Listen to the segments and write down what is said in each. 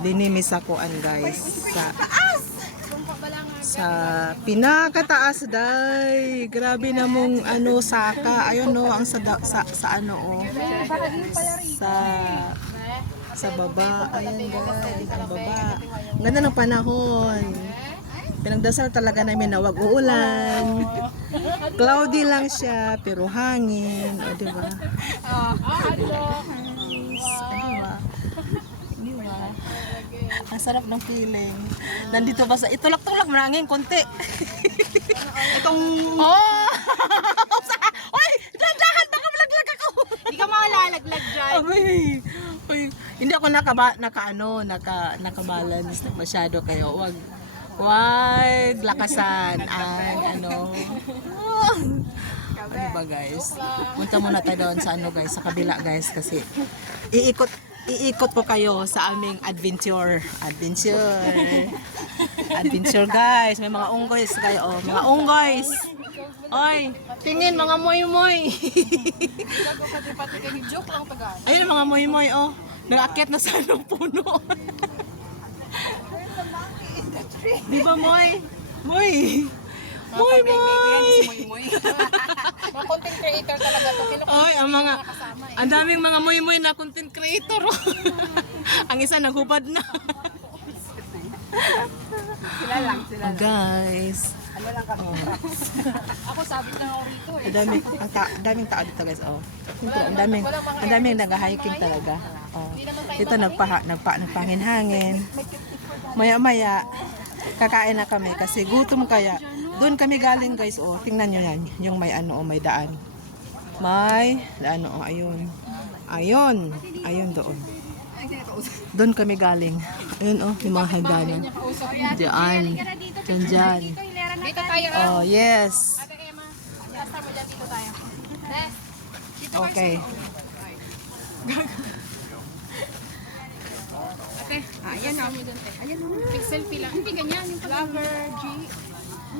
Dinimis akoan guys sa pinakataas day. Grabe namong ano saka. Ayun no ang sa ano oh. Sa baba. Ayun guys, ang baba. Ang ganda ng panahon. Pinagdasal talaga namin na wag uulan. Cloudy lang siya pero hangin, o di ba? Ang sarap ng feeling. Nandito ba sa itulak-tulak marangin konti. Itong Oy, dandahan baka malaglag ako. Hindi ka malalaglag dyan. Oy, hindi ako nakabalance masyado kayo. Wag lakasan ang ano. Ano ba guys? Punta muna tayo doon sa ano guys, sa kabila guys kasi iikot po kayo sa aming adventure guys. May mga unggoys kayo oh, mga unggoys. Oy, tingin mga moy-moy. Joke lang taga. Ayun mga moy-moy oh. Nag-akyat na sa anong puno. Di ba moy? Moy! Moy! Mga content creator talaga to. Oy, ang daming mga moy-moy na content creator. Ang isa naghubad na. Sila lang. Guys. Ano lang kami. Ako sabit lang ako rito eh. Daming tao dito guys. Oh. Ang daming nag-hiking talaga. Oh. Dito nagpahangin-hangin. Maya-maya kakain na kami kasi gutom kaya. Doon kami galing guys. Oh, tingnan niyo yan. Yung may ano, may daan. May daan oh, ayun. Ayun doon. Doon kami galing. Ayun oh, yung mga hagdanan. Diyan. Diyan. Dito tayo. Oh, yes. Ate Emma, basta mo dyan dito tayo. Okay. Ate, ayan na. Ayan na. Big selfie lang. Hindi ganyan. Yung lover, G.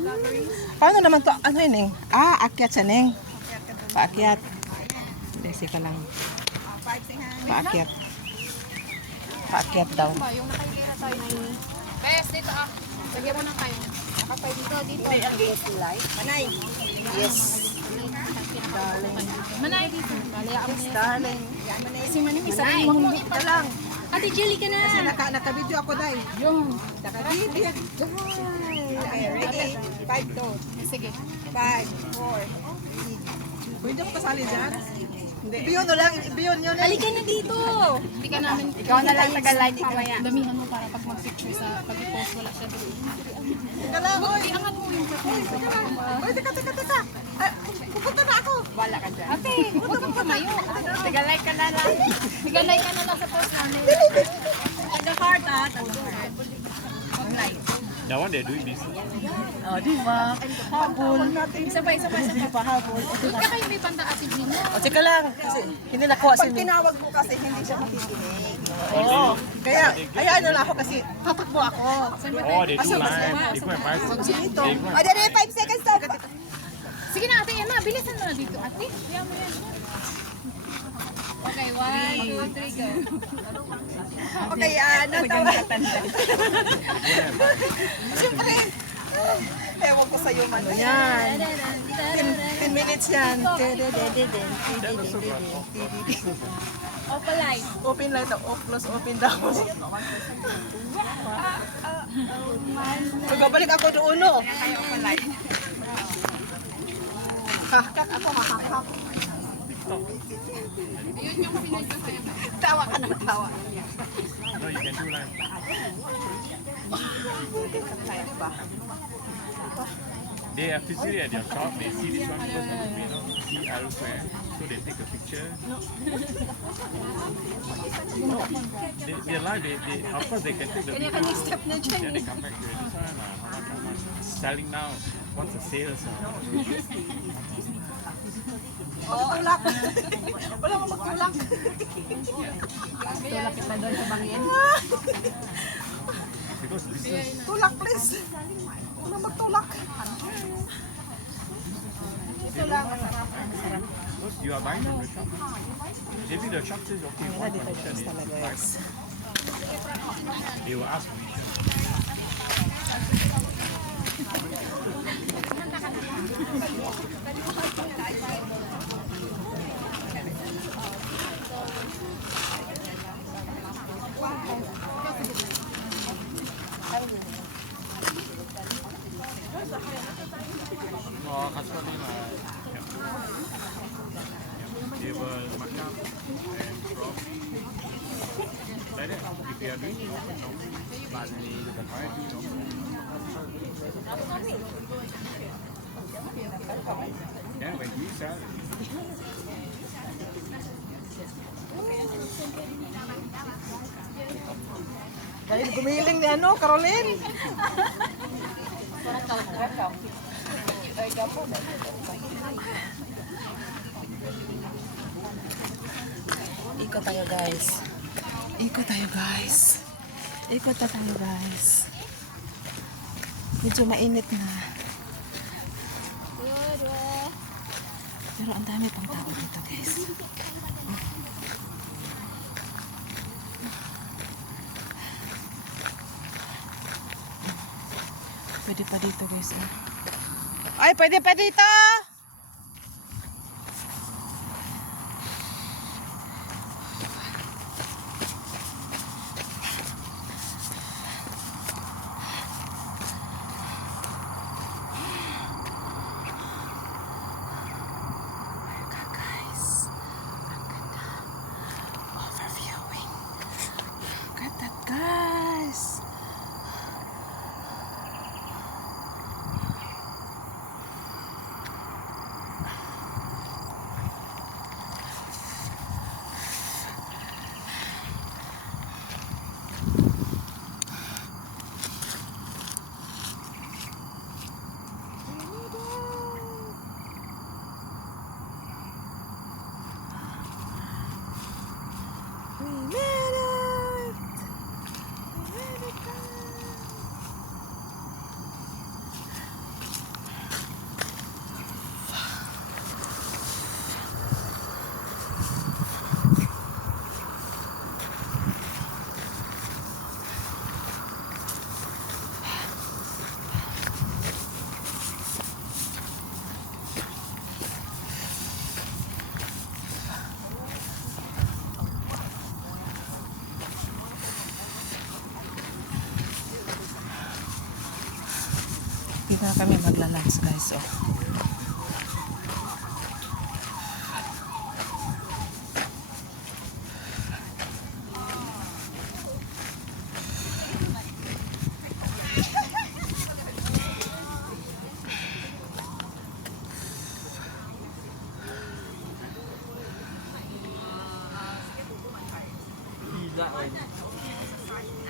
Loveries. Paano naman to? Ano yun eh? Akyat siya neng. Paakyat. Hindi, sika lang. Paakyat. Paakyat daw. Yung nakikita tayo na yun. Bes, dito ah. Lagyan mo ng kayo. Nakapay dito. Manay. Yes. Manay dito. Darling. Si Manay may sarili mong Ito lang. Ate Jelly ka na. Kasi naka-video ako dahil. Yung. Naka-video. Okay, ready? 5 to. Sige. 5, 4. Pwede ako kasali dyan? Hindi. Ibiyon no lang. Ibiyon yun. Halika na dito. Hindi ka namin. Ikaw na lang taga-like mamaya. Damihan mo para pag mag-picture sa pag-post wala siya doon. Teka lang, oy. Iangat mo yung purpose. Oy, teka. Pupunta na ako. Wala ka dyan. Ate, huwag kang tumayo. Taga-like ka na lang. Taga-like ka na lang sa post namin. Taga-heart ah. Taga-heart. That one they're doing this. Oh, di ba? Habol. Sabay. Hindi pa habol. Huwag ka kayo may banda Ate Gina. O, teka lang. Kasi hindi nakuha si Ming. Tinawag mo kasi hindi siya makikinig. Oo. Kaya ano lang ako kasi tatakbo ako. Oh, they do live. They go and buy some. Dito. They go O, and dali, 5 seconds to. Sige na Ate Emma, bilisan mo na dito. Ate, kaya mo yan. Okay, 1, 2, 3, go. Okay, natawa. Siyempre. Ewan ko sa'yo man. Yan. 10 minutes yan. Opaline. Open light, off, close, open down. Magbabalik ako doon, no? Kakak ako, kakak. Tawa ka ng tawa. No, you can do live. They have to see at their shop. They see this one first, see elsewhere, so they take a picture. They're live. They of course they can take the video. Then they come back to this one. How much? Selling now. What's the sales? Tulak. Wala mo magtulak. Tulak kita doon sa bangin. Because this is Tulak, please. Wala magtulak. Ito lang. because you are buying from the shop. Maybe the shop says okay. Wala dito guys talaga guys. He will ask me. 같이 가면 They will mark up and drop. Like that, if you are doing it, no. But the price, no. Yeah, when you sell, Dahil gumiling ni ano, Caroline. Ikot tayo guys. Ikot tayo guys. Ikot na tayo guys. Medyo mainit na. Pero ang dami pang tao dito guys. Pwede pa dito guys. Ay, pwede pa dito! Guys, we made it! We made it, guys! Dito na kami magla-lunch guys. Oh.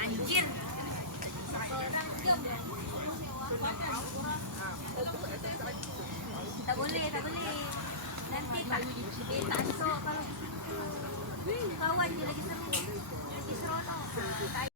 Anjir. Tak boleh, tak boleh. Nanti tak tak so kalau kawan je lagi seru. Lagi seronok.